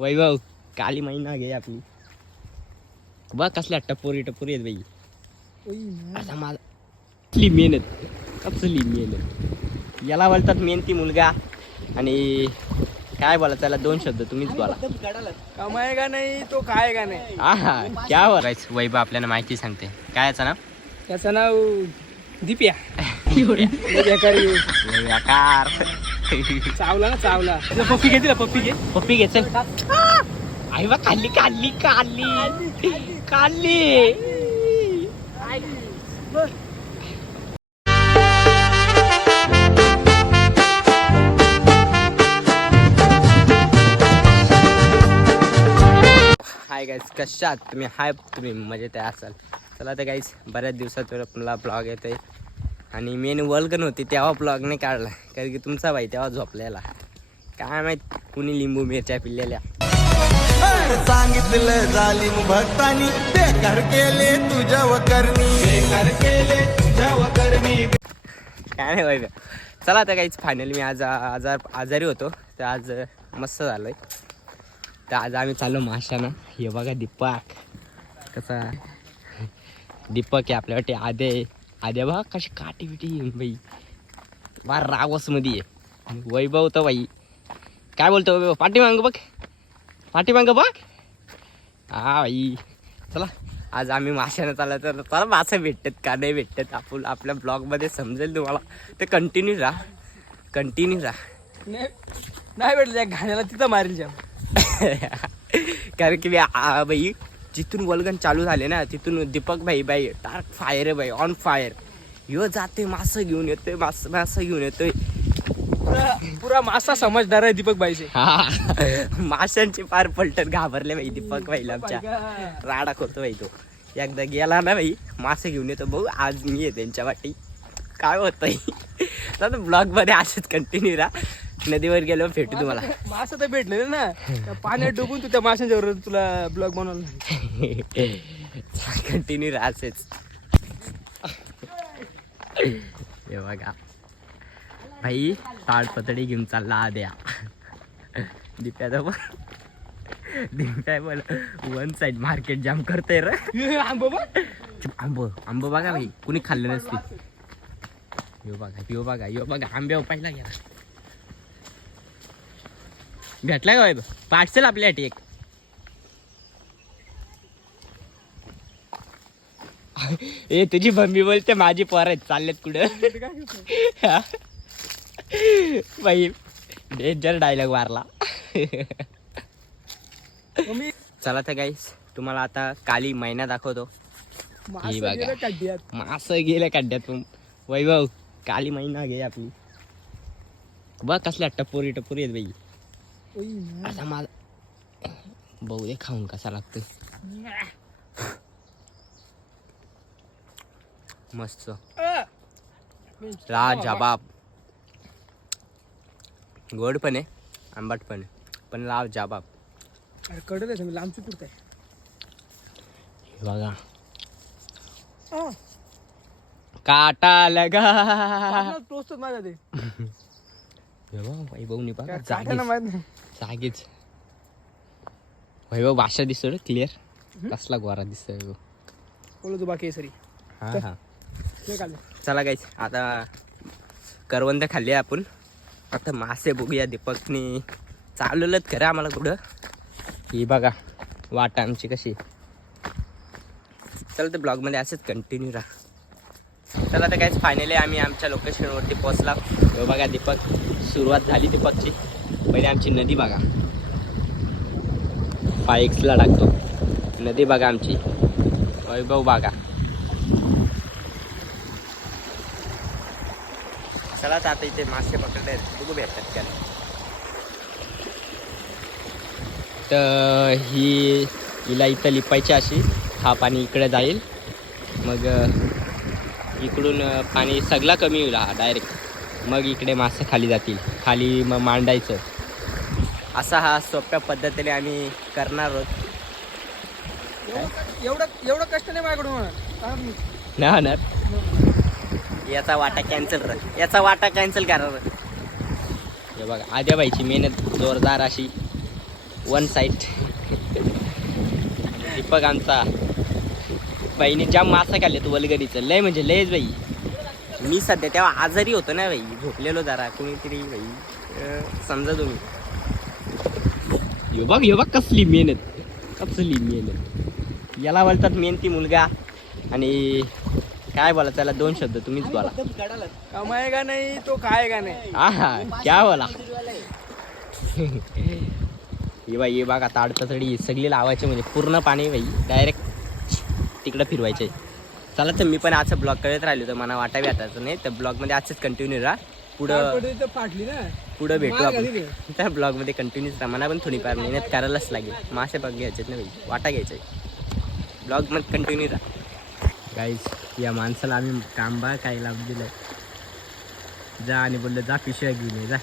वैभव काली महिना घे आपली. बघ कसल्या टपोरी टपोरी आहेत बाई. आता माझा कसली मेहनत कसली मेहनत याला बोलतात मेहनती मुलगा आणि काय बोला त्याला दोन शब्द तुम्हीच बोला. कमाएगा नाही तो खाएगा नाही? हा क्या बोलायचं? वैभव आपल्याला माहिती सांगते काय याचं नाव? त्याचं नाव दीप्या. आकार चावला ना चावला. पप्पी ना पप्पी घे. पप्पी घे चल आई बा काढली काढली काढली काढली हाय गाईज कशात तुम्ही हाय तुम्ही मजेत आहे असाल. चला तर गाईज बऱ्याच दिवसात आपला ब्लॉग येतोय. आणि मेन वल्गन होती तेव्हा ब्लॉग नाही काढला. कारण की तुमचा भाई तेव्हा झोपलेला. काय माहीत कुणी लिंबू मिरच्या पिल्लेल्या सांगितलं जालिम भक्तानी बेकार केले तुझ्या करणी. बेकार केले तुझ्या काय नाही वैभव चला आता काहीच फायनली मी आज आजार आजारी होतो. तर आज मस्त झालोय. तर आज आम्ही चाललो माशानं. हे बघा दीपक. कसा? दीपक आहे आपल्यावाटे आदे. आद्या बघा कशी काटी बिटी बाई. वा रावसमध्ये आहे आणि वैभव तर बाई. काय बोलतो वैभव? पाठीमागं बघ. पाठीमागं बघ. हा बाई. चला आज आम्ही माशानं चालला तर चला मासे भेटतात का? नाही भेटतात. आपण आपल्या ब्लॉगमध्ये समजेल तुम्हाला. ते कंटिन्यू राहा. कंटिन्यू राहा. नाही नाही भेटलं. त्या घाण्याला तिथं मारेल जाम कारण की मी बाई जिथून वल्गन चालू झाले ना तिथून दीपक भाई बाई डार्क फायर आहे बाई ऑन फायर यो जाते मासं घेऊन येतोय मास मासं घेऊन येतोय. पुरा पुरा मासा समजदार आहे दीपक बाईचे हा. माशांचे पार पलटत घाबरले बाई दीपक भाईला आमच्या. राडा करतो बाई तो. एकदा गेला ना बाई मासे घेऊन येतो भाऊ. आज मी आहे त्यांच्या वाटी. काय होतंय? तर ब्लॉगमध्ये असंच कंटिन्यू राहा. नदीवर गेलो भेटू तुम्हाला. मासा तर भेटले ना. पाण्यात डुबून तू त्या माशांच्या बरोबर तुला ब्लॉग बनवला. कंटिन्यू राहा असेच. हे बघा. भाई ताडपतडी घेऊन चालला आद्या. दिप्याचा पण दिप्या पण वन साइड मार्केट जाम करतोय र. आंबो आंब आंब बघा भाई कुणी खाल्लं नसते. यो बघा यो बघा यो बघा आंब्या पहिला गेला. भेटला का पार्सल आपल्यासाठी एक. ए तुझी मम्मी बोलते माझी पोर आहेत चाललेत कुठं? बाई डेंजर डायलॉग मारला. चला तर गाईस तुम्हाला आता काली महिना दाखवतो. मासा बघा. गेलं खड्ड्यात. मासं गेलं खड्ड्यातून वैभव काली महिना घे आपली. बघ कसल्या टपोरी टपोरी आहेत बाई. आता माझा बघू दे खाऊन कसा लागतो मस्त! लाजबाब गोड पण आहे आंबट पण आहे पण लाव जाबाब अरे कडल आहे तुम्ही लांबची कुर्ता हे बघा. आहे काटा लगा. टोचतो माझा ते बघा माहीत नाही. जागीच. वैभव भाषा दिसतो रे क्लिअर कसला गोरा दिसतोय वैभव. बोलो तू बाकी सरी. हा हा. हे काढले चला गाईच आता करवंद खाल्ली आपण. आता मासे बघूया दीपकनी. चालवलंच खरं आम्हाला कुठं. ही बघा वाट आमची कशी. चला तर ब्लॉगमध्ये असंच कंटिन्यू राहा. चला तर काहीच फायनली आम्ही आमच्या लोकेशनवरती पोहोचला. हो बघा दीपक सुरुवात झाली दीपकची. पहिले आमची नदी बघा. फाय टाकतो. नदी बघा आमची. वैभव बघा. चला तर आता इथे मासे पकडले बघू भेटतात त्याला तर ही हिला इथं लिपायची अशी. हा पाणी इकडे जाईल. मग इकडून पाणी सगळा कमी होईल. हा डायरेक्ट मग इकडे मासे खाली जातील. खाली मग मांडायचं. असा हा सोप्या पद्धतीने आम्ही करणार आहोत. एवढं एवढं कष्ट नाही माझ्याकडून नाही होणार. याचा वाटा कॅन्सल याचा वाटा कॅन्सल करा र हे बघा आद्या बाईची मेहनत जोरदार अशी. वन साईड दीपक आमचा. बाईने जाम मासा खाल्ले तू वलगडीचं. लय म्हणजे लयच बाई. मी सध्या तेव्हा आजारी होतो ना बाई. झोपलेलो जरा. कोणीतरी बाई. समजा तुम्ही. यो बघ यो बघ कसली मेहनत. कसली मेहनत. याला बोलतात मेहनती मुलगा. आणि काय बोला त्याला दोन शब्द तुम्हीच बोला. कमाएगा नाही तो खाएगा नाही? आहा क्या बोला. हे बाई हे बघा ताडपतडी सगळी लावायची म्हणजे पूर्ण पाणी बाई डायरेक्ट तिकडं फिरवायचे. चला तर मी पण असं ब्लॉग करत राहिलो तर मला वाटावी वाटायचं नाही तर ब्लॉगमध्ये असंच कंटिन्यू राहा. पुढं फाटली ना. पुढं भेटू आपण. त्या ब्लॉगमध्ये कंटिन्यूच राहा मला पण थोडीफार मेहनत करायलाच लागेल. मासे बघ घ्यायचेत ना भाई वाटा घ्यायचा ब्लॉगमध्ये कंटिन्यू राहा गाईस या माणसाला आम्ही काम बा काय लाभ दिलाय. जा आणि बोललं जा पिशव्या घेऊन ये जा.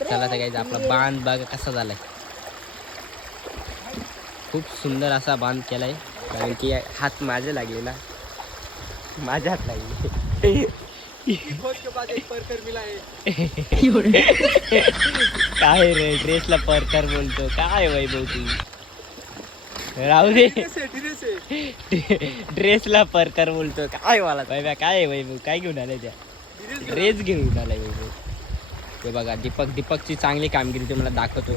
चला आपला बांध बघा कसा झालाय? खूप सुंदर असा बांध केलाय. कारण की हात माझे लागलेला माझ्या हात काय रे ड्रेसला परकर बोलतो. काय वैभव तू राहू दे. ड्रेसला परकर बोलतो. काय मला? वैभव काय आहे वैभव? काय घेऊन आलाय त्या? ड्रेस घेऊन आलाय वैभव. ते बघा दीपक दीपकची चांगली कामगिरी तुम्हाला दाखवतो.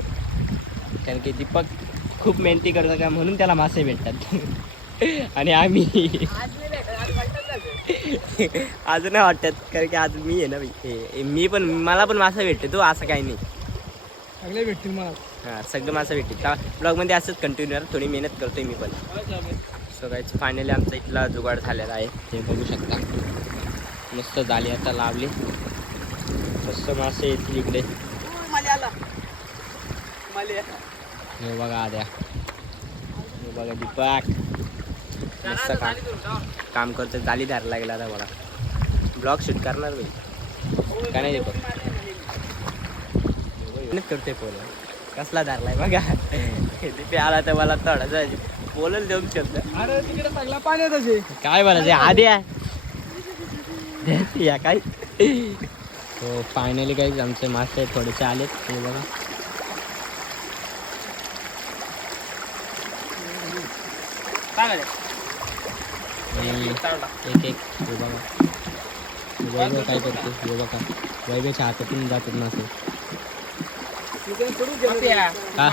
कारण की दीपक खूप मेहनती करतो का म्हणून त्याला मासे भेटतात. आणि आम्ही आज नाही वाटत कारण की आज मी आहे ना. हे- हे मी पण मला पण मासा भेटते तो असं काही नाही. चांगले भेटतील मला. हां सगळं मासा भेटते का ब्लॉगमध्ये असंच कंटिन्यू राहा थोडी मेहनत करतोय मी पण. सो काहीच फायनली आमचा इथला जुगाड झालेला आहे. हे बघू शकता. मस्त झाली आता लावली. मस्त मासे येतील इकडे. हे बघा आद्या. हे बघा दीपक. मस्त काम. काम करतो जाली धार लागला आता मला. ब्लॉग शूट करणार भाई का नाही मेहनत करतोय पोरं. कसला धारलाय बघा. तिथे आला तर मला थोडासा बोलल देऊ शब्द अरे तिकडे सगळा पाण्यातच आहे काय बोलायचं? आद्या या काय? हो फायनली काही आमचे मासे थोडेसे आलेत. हे बघा. काय आणि एक एक हे बघा वैभव काय करतो हे बघा. वैभवच्या हातातून जातात मासे हा?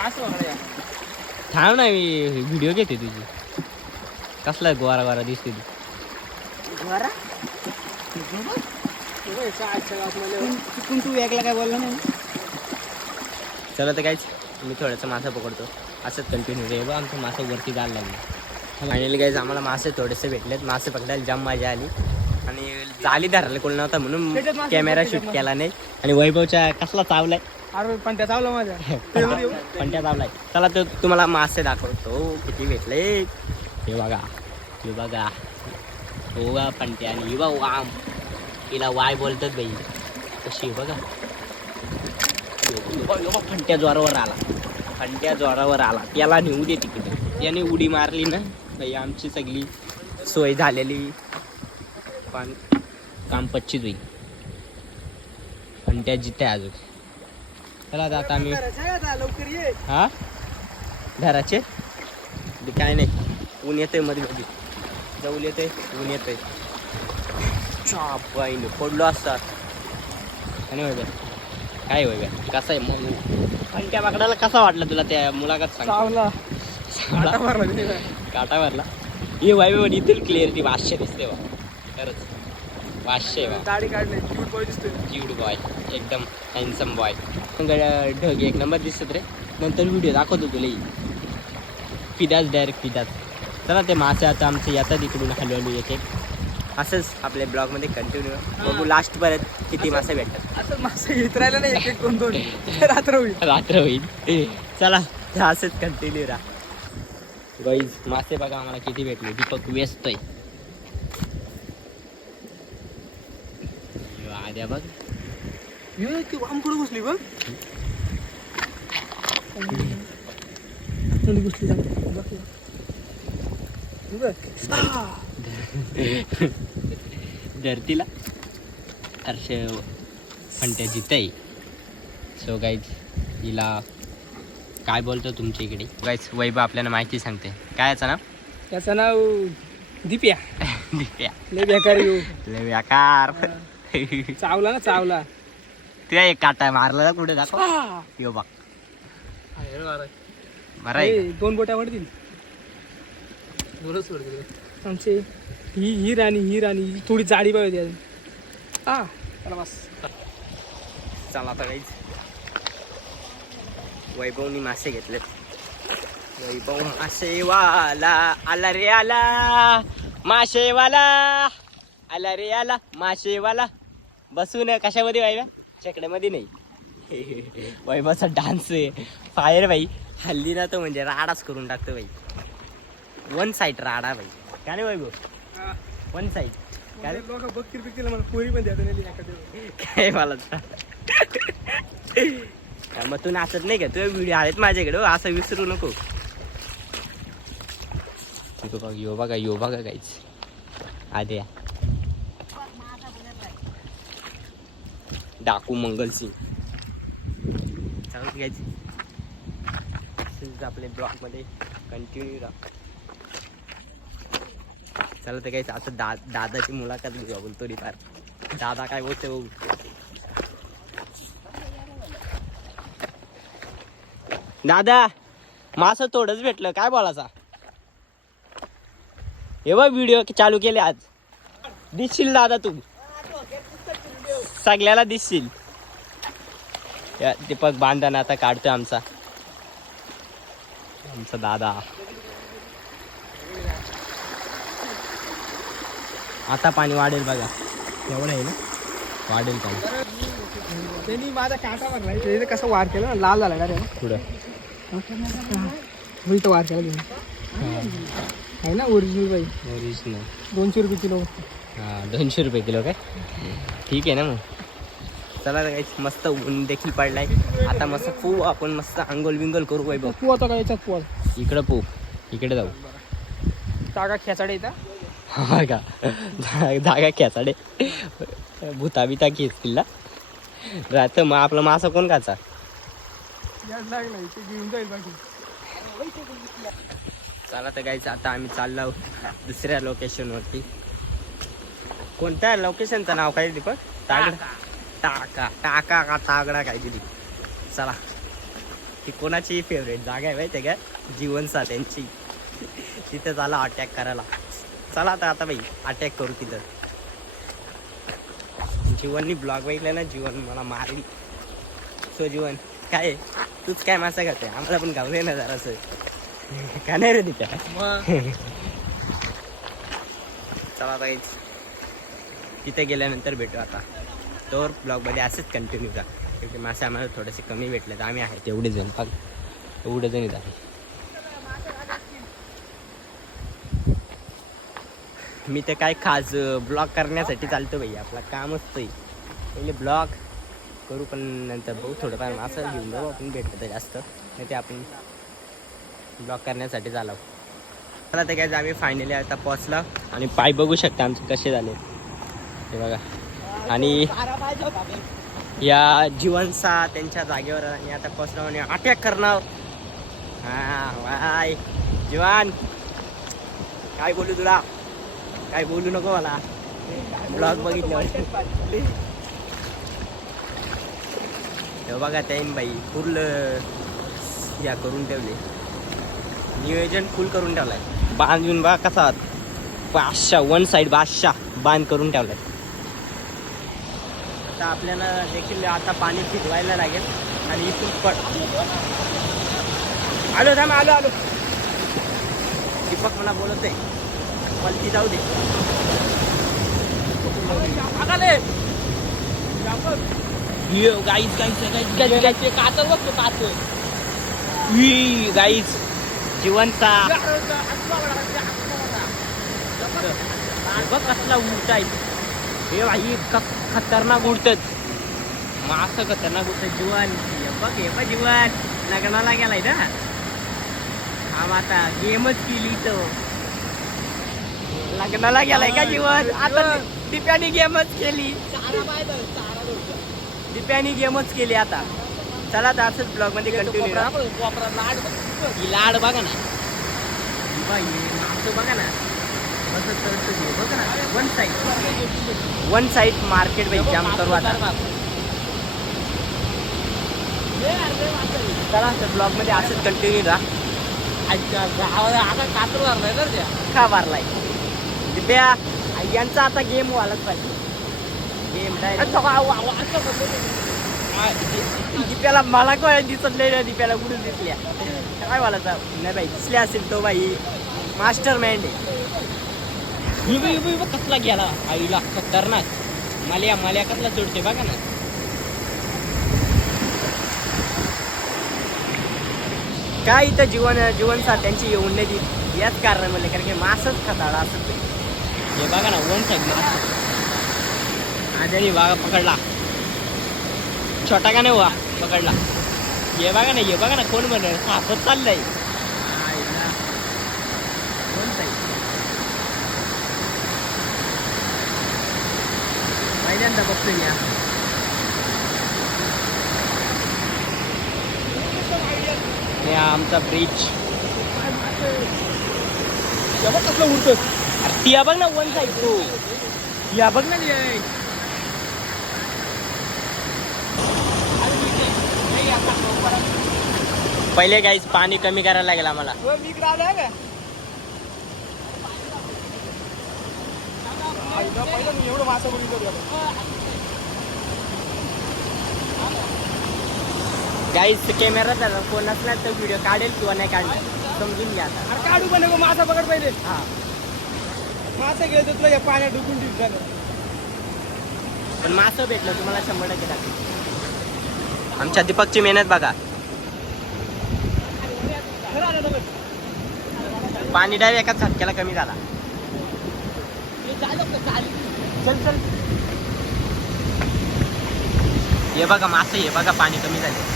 थांब ना मी व्हिडिओ घेते तुझी. कसला गोरा गोरा दिसते तू. तू वेगळा काय बोलला नाही? चला तर काहीच मी थोडंसं मासा पकडतो. असंच कंटिन्यू रे बघ आमचं मासे वरती जायला लागले. फायनली काहीच आम्हाला मासे थोडेसे भेटलेत. मासे पकडायला जाम मजा आली. आणि जाली धरायला कोण नव्हता म्हणून कॅमेरा शूट. केला नाही. आणि वैभवच्या कसला चावलाय अरे पण त्या चावला माझ्या. पण त्या चावलाय चला तर तुम्हाला मासे दाखवतो. किती भेटले? हे बघा. हे बघा. हो बघा पंट्या आणि बघा वाम. तिला वाय बोलतात बाई. कशी बघ. फंट्या जोरावर आला. फंट्या जोरावर आला. त्याला नेऊ दे तिकडे. त्याने उडी मारली ना. बाई आमची सगळी सोय झालेली. पण काम पच्चीच होईल. फंट्या जिथे अजून. चला आता आता आम्ही लवकर ये. हा? घराचे? काय नाही. ऊन येतंयमध्ये मध्ये. जवळ येतंय ऊन येतंय. बाईने पडलो असतात आणि वैभ्या काय वैभ्या कसा आहे मग पण त्या माकडाला कसा वाटला तुला त्या मुलाखत सांग चावला काटा मारला हे वाईबे पण इथून क्लिअरिटी पाचशे दिसते बा. खरंच. पाचशे बा. दाढी काढली क्यूट बॉय दिसतोय क्यूट बॉय एकदम हँडसम बॉय ढग एक नंबर दिसत रे. नंतर व्हिडिओ दाखवतो तुला फिदाच डायरेक्ट फिदाच. चला ते मासे आता आमचे येतात इकडून हलवली एक एक. असंच आपल्या ब्लॉगमध्ये कंटिन्यू बघू लास्ट पर्यंत किती मासे भेटतात. आता मासे येत राहिला नाही एक एक दोन दोन. रात्र होईल. रात्र होईल. चला असंच कंटिन्यू राहा. गाईज मासे बघा आम्हाला किती भेटले. दीपक व्यस्त आहे. आद्या बघ. कुठं घुसली बघ? घुसली! धरतीला हर्ष फंट्या जिथे सो गाईज हिला काय बोलतो तुमच्या इकडे? गाईज वैभव आपल्याला माहिती सांगते. काय याचं नाव? त्याचं नाव दीप्या. दिप्या. लय बेकार येऊ लय बेकार. चावला ना चावला. तुझ्या एक काटा मारला ना कुठे दाखव. यो बघ. ए, दोन बोट्या पडतील आमचे ही ही राणी ही राणी ही थोडी जाडी पाहिजे हा. चला बस. चला आता काहीच वैभवनी मासे घेतलेत. वैभव मासेवाला आला रे आला मासेवाला. आला रे आला मासेवाला बसून कशामध्ये वैभ्या चकड्यामध्ये नाही. वैभवचा डान्स आहे. फायर बाई. हल्ली ना तो म्हणजे राडाच करून टाकतो बाई. वन साईड राडा बाई. का नाही वैभव? वन साईड काय बघतील मला पोरी पण द्या काय मला. मग तू नाचत नाही का? तुझे व्हिडिओ आहेत माझ्याकडे हो, असं विसरू नको. इथं बघ यो बघा यो बघा काहीच आद्या. डाकू मंगल सिंग चालत घ्यायची आपले ब्लॉगमध्ये कंटिन्यू राहा. चला तर काहीच आता दा दादाची मुलाखत घेऊ आपण थोडीफार. दादा काय बोलते बघू. दादा मासं थोडंच भेटलं. काय बोलायचा? हे बघ व्हिडिओ चालू केले आज. दिसशील दादा तू. सगळ्याला दिसशील. दीपक बांधताना आता काढतोय आमचा. आमचा दादा. आता पाणी वाढेल बघा. एवढं आहे ना? वाढेल पाणी. त्यांनी माझा काटा त्याने कसं वार केला ना लाल झाला का रे. पुढं. उलट केला त्यांनी आहे ना ओरिजिनल बाई? ओरिजिनल दोनशे रुपये किलो. हा दोनशे रुपये किलो काय? ठीक आहे ना मग. चला काहीच मस्त ऊन देखील पडलाय. आता मस्त पू आपण मस्त आंघोळ बिंगोल करू वैभव तू आता काय याच्यात पोल इकडं पू इकडे जाऊ. टाका खेचाडे येतात हा का? जा- जागा खेचाडे. भूता बिता खेचतील ना? राहतं मग आपलं मासा कोण काचा याच लागला ते घेऊन जाईल बाकी. चला तर गायचं आता आम्ही चाललो दुसऱ्या लोकेशनवरती कोणत्या लोकेशनचं नाव काय दीपक? तागडा. टाका. टाका. का तागडा काहीतरी चला. ती कोणाची फेवरेट जागा आहे माहिती आहे का? जीवनसा त्यांची. तिथे झाला अटॅक करायला. चला आता आता बाई अटॅक करू तिथं. जीवननी ब्लॉग बघितलं ना जीवन मला मारली. सो जीवन. काय? तूच काय मासा खाते आम्हाला पण गाव ना जरासं का नाही रे तिच्या चला काहीच तिथे गेल्यानंतर भेटू आता. तर ब्लॉगमध्ये असंच कंटिन्यू करा. क्योंकि मासे आम्हाला थोडेसे कमी भेटले तर आम्ही आहे तेवढे जण. बघ एवढे जण आहे. मी तर काय खास ब्लॉग करण्यासाठी चालतो भाई आपला कामच तो आहे. पहिले ब्लॉग करू पण नंतर बघू. थोडंफार असं घेऊन जाऊ आपण भेटलं तर जास्त. नाही ते आपण ब्लॉक करण्यासाठी झालो मला ते काय आम्ही फायनली आता पोचला आणि पाय बघू शकता आमचे कसे झाले. हे बघा. आणि या जीवनसा त्यांच्या जागेवर आणि आता पोचला आणि अटॅक करणार. हा वाय जीवन. काय बोलू तुला? काय बोलू नको मला. ब्लॉग बघितलं बघा त्याईन बाई फुल या करून ठेवले. नियोजन फुल करून ठेवलाय. बांधून बा कसा बादशाह वन साइड बादशाह बांध करून ठेवलाय. आता आपल्याला देखील आता पाणी फिरवायला लागेल आणि इथून पड आलो थांब आलो आलो. दीपक मला बोलत आहे पलती जाऊ दे. कातर बघतो कातर. गाईज जिवंता. बघ कसला उडताय हे भाई खतरनाक उडतात मास खतरनाक उडतात जीवन. बघ हे बघ जीवन. लग्नाला गेलाय ना. हा आता गेमच केली तो लग्नाला गेलाय का जीवन? आता दिप्याने गेमच केली. दिप्यानी गेमच केली आता. चला तर असंच ब्लॉगमध्ये कंटिन्यू ही लाड बघा ना. ही मागचं बघा ना. बघा ना. One side one side market jam करू आता. चला तर ब्लॉगमध्ये असंच कंटिन्यू राहा. आता कातर मारलाय त्या का. मारलाय दिप्या यांचा आता गेम व्हायलाच पाहिजे गेम दिप्याला मला काय दिसत नाही रे दिप्याला कुठून दिसल्या. काय बोलायचं? नाही बाई दिसल्या असेल तो बाई. मास्टर माइंड आहे. कसला गेला? आईला खतरनाक. माल्या माल्या कसला चढते बघा ना. काय इथं जीवन जीवनसाथ्यांची येऊन नाही याच कारणामुळे कारण की मासच खताळा असत. हे बघा ना वन साईड आजारी बघा पकडला छोटा का नाही वा पकडला हे बघा ना हे बघा ना। कोण म्हण सापत चाललंय पहिल्यांदा बघतोय हा. हे आमचा ब्रिज कसलं उडतं ती बघ ना वन साईड तू या बघ ना पहिले काहीच पाणी कमी करायला लागेल आम्हाला. गाईस कॅमेरा त्याचा फोन असला तर व्हिडिओ काढेल किंवा नाही काढेल समजून घ्या आता. अरे काढू पण नको मासा पकड पहिले. हा. मासा गेलं तर तुला या पाण्यात डुकून ठेवत झालं पण मासं भेटलं तुम्हाला शंभर टक्के आमच्या दीपकची मेहनत बघा खरं आलं दगड. पाणी डायरेक्ट एका झटक्याला कमी झाला. हे चल चल. हे बघा मासे हे बघा पाणी कमी झाले.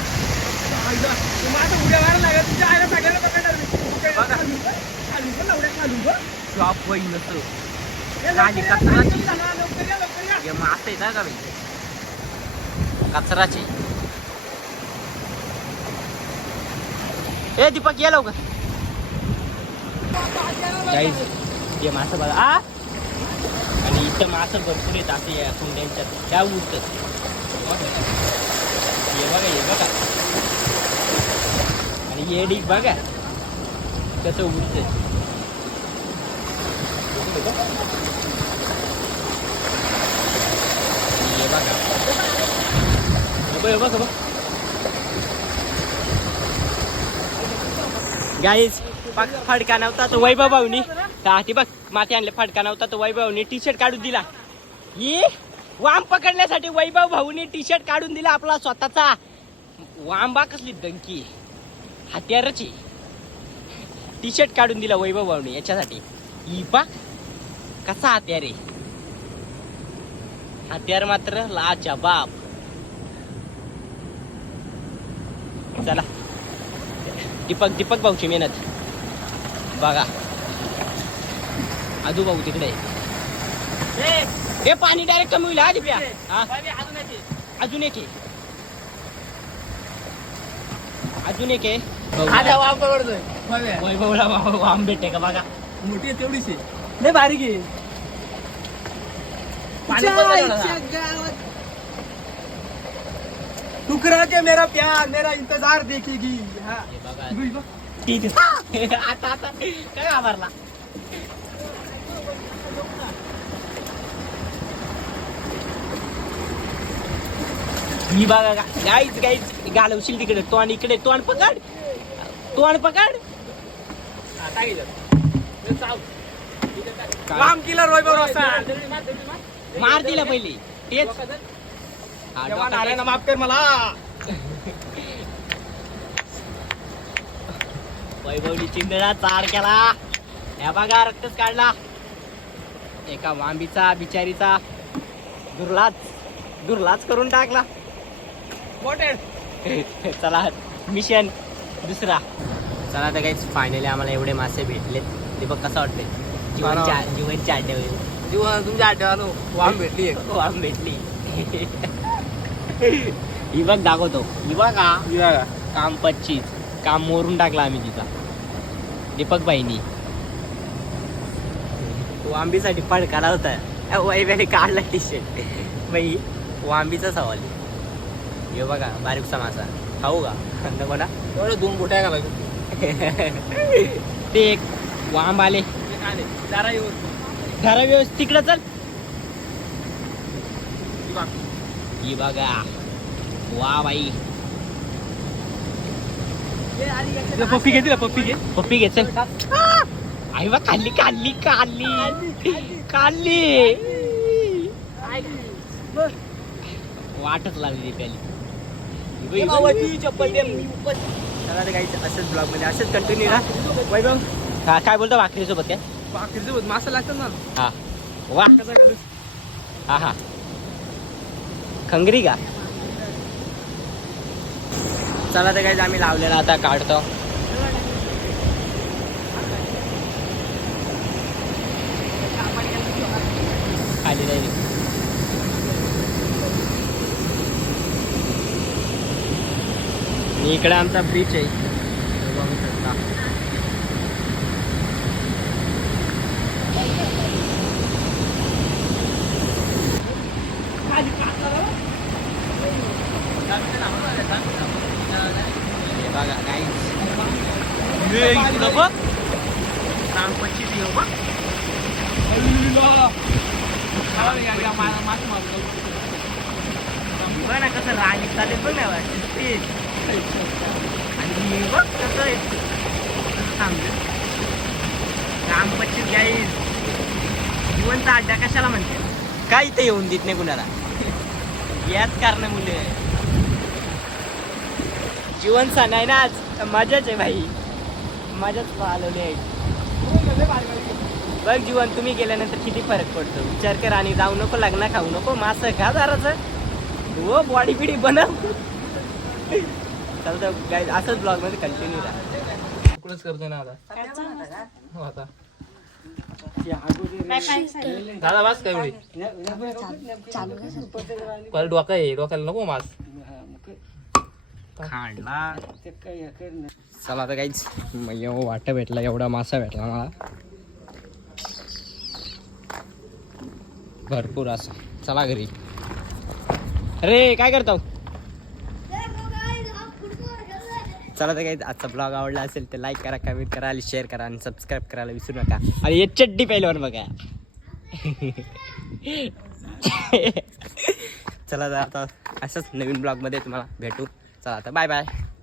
शॉप होईल नसतो हे मासे ना का कचराचे. ए दीपक ये लवकर. गाईज हे मासं बघा. आ? आणि इथं मासं भरपूर येत असे या कुंड्यांच्यात. त्या उडतात हे बघा हे बघा. आणि येडी बघा. कसं उडतं हे बघा. बघ, बघ, हे बघ. फडका नव्हता तो वैभव भाऊनी ती बघ माती आणले फडका नव्हता तो वैभव भाऊनी टी शर्ट काढून दिला. ही वाम पकडण्यासाठी वैभव भाऊनी टी शर्ट काढून दिला आपला स्वतःचा. वांबा कसली दंकी. हत्यारची टी शर्ट काढून दिला वैभव भाऊनी याच्यासाठी. ही पा कसा हत्यार आहे? हत्यार मात्र लाचा बाप चला. दीपक दीपक भाऊची मेहनत. बघा. आजू भाऊ तिकडे. हे पाणी डायरेक्ट कमी होईल हा दिप्या. हा? अजून एक आहे. अजून एक आहे. वैभवला वाम भेटते का बघा. मोठी आहे तेवढीच आहे. लय बारीक आहे. नाही. टुकरा के मेरा प्यार मेरा इंतजार देखेगी. हा. ठीक आहे. आता आता. काय घाबरला? ही बघा गाईच गाईच. घालवशील तिकडे. तो आणि इकडे तो आणि पकड. तो आणि पकड काय केलं? वैभव रोशन. मार दिला पहिले. तेच. माफ कर मला. वैभवनी चिंदळा चार केला. ह्या बघा रक्तच काढला. एका वांबीचा बिचारीचा. दुर्लाच दुर्लाच करून टाकला. चला मिशन दुसरा. चला तर काही फायनली आम्हाला एवढे मासे भेटले ते बघ कसं जीवनच्या जीवनच्या आठवणी जीवन तुमच्या आठवण आलो. वाम भेटली वाम भेटली. ही बघ दाखवतो. ही बघा. ही बघा. काम पच्चीस. काम मोरून टाकला आम्ही तिचा. दीपक बाईनी वांबीसाठी फडकाला होता. वैभ्याने काढला टी शर्ट बाई वांबीचा सवाल. हे बघा बारीकसा मासा खाऊ का? नको ना? एवढे दोन बोट्या का ते एक वांब आले. जरा येऊन. धरा व्यवस्थित. तिकडं चल. ही बघ. वा बाई. पप्पी घेते पप्पी घे. पप्पी घे चल. आई बा खाल्ली खाल्ली खाल्ली. खाल्ली. वाटच लागली प्याली. चला काही असंच ब्लॉगमध्ये असंच कंटिन्यू ना वैभव. हा काय बोलतो भाकरी सोबत काय? भाकरीसोबत मासा लागतात ना. हा. वा. हा हा. खंगरी का? चला तर काही आम्ही लावलेला आता काढतो. खाली नाही इकडे आमचा बीच आहे तो बघू शकता. हे बघा काहीच बघ. ना कसं राणी चालेल बघ ना आणि बघ कसं आहे. रामपच्ची गाईज जिवंत अड्डा कशाला म्हणते? काय इथे येऊन देत नाही कुणाला? याच कारणामुळे. जीवन सण आहे ना आज. मजाच आहे भाई. मजाच आलेली आहे. बघ जीवन तुम्ही गेल्यानंतर किती फरक पडतो. विचार कर आणि जाऊ नको लग्न खाऊ नको मास खा जराच हो बॉडी बिडी बनव. चालतं काय असंच ब्लॉगमध्ये कंटिन्यू राहा. करतोय ना आता? हो आता. दादा वाच काय परत डोका आहे डोक्याला नको मास. चला आता काहीच. वाट भेटला एवढा मासा भेटला मला. भरपूर असं. चला घरी. अरे काय करतो चला तर काही आजचा ब्लॉग आवडला असेल तर लाईक करा कमेंट करा आणि शेअर करा आणि सबस्क्राईब करायला विसरू नका. आणि हे चड्डी पहिल्यावर बघा. चला तर आता असंच नवीन ब्लॉगमध्ये तुम्हाला भेटू. 咱俩再拜拜。